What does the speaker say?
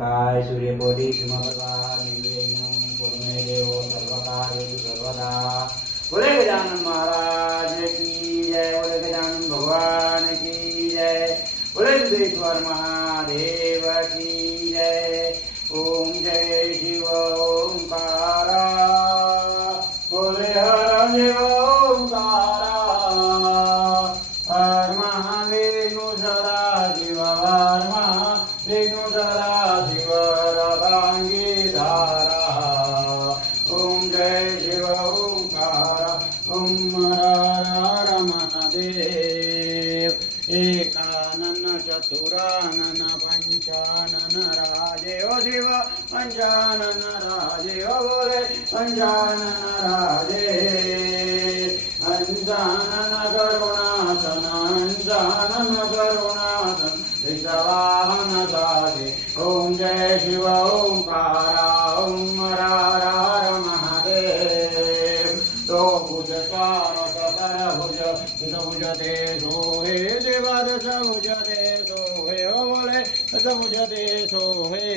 महाकाय सूर्यकोटि समप्रभा निर्विघ्नं कुरु मे देव सर्वकार्येषु सर्वदा। बोले गजानन महाराज की जय, बोले गजानन भगवान की जय, बोले सिद्धेश्वर महादेव की जय। ओम जय शिव ओंकारा, बोले हर शिव ओंकारा, हर महाविष्णु सदा शिव, हर महाविष्णु सदा शिव रवांगी धारा। ओम जय शिव ओंकारा, ओम हर महादेव। एकानन चतुरानन पंचानन राजे ओ शिव, पंचानन राजे ओ बोले पंचानन राजे। अंशानन करुणासन, अंशानन करुणासन, विषवाहन साधे। ओम जय शिव ओंकारा, ओम हर महादेव। तो भुज चार चतुर्भुज, दशभुज ते सोहे देव, दशभुज ते सोहे ओ बोले दशभुज ते सोहे।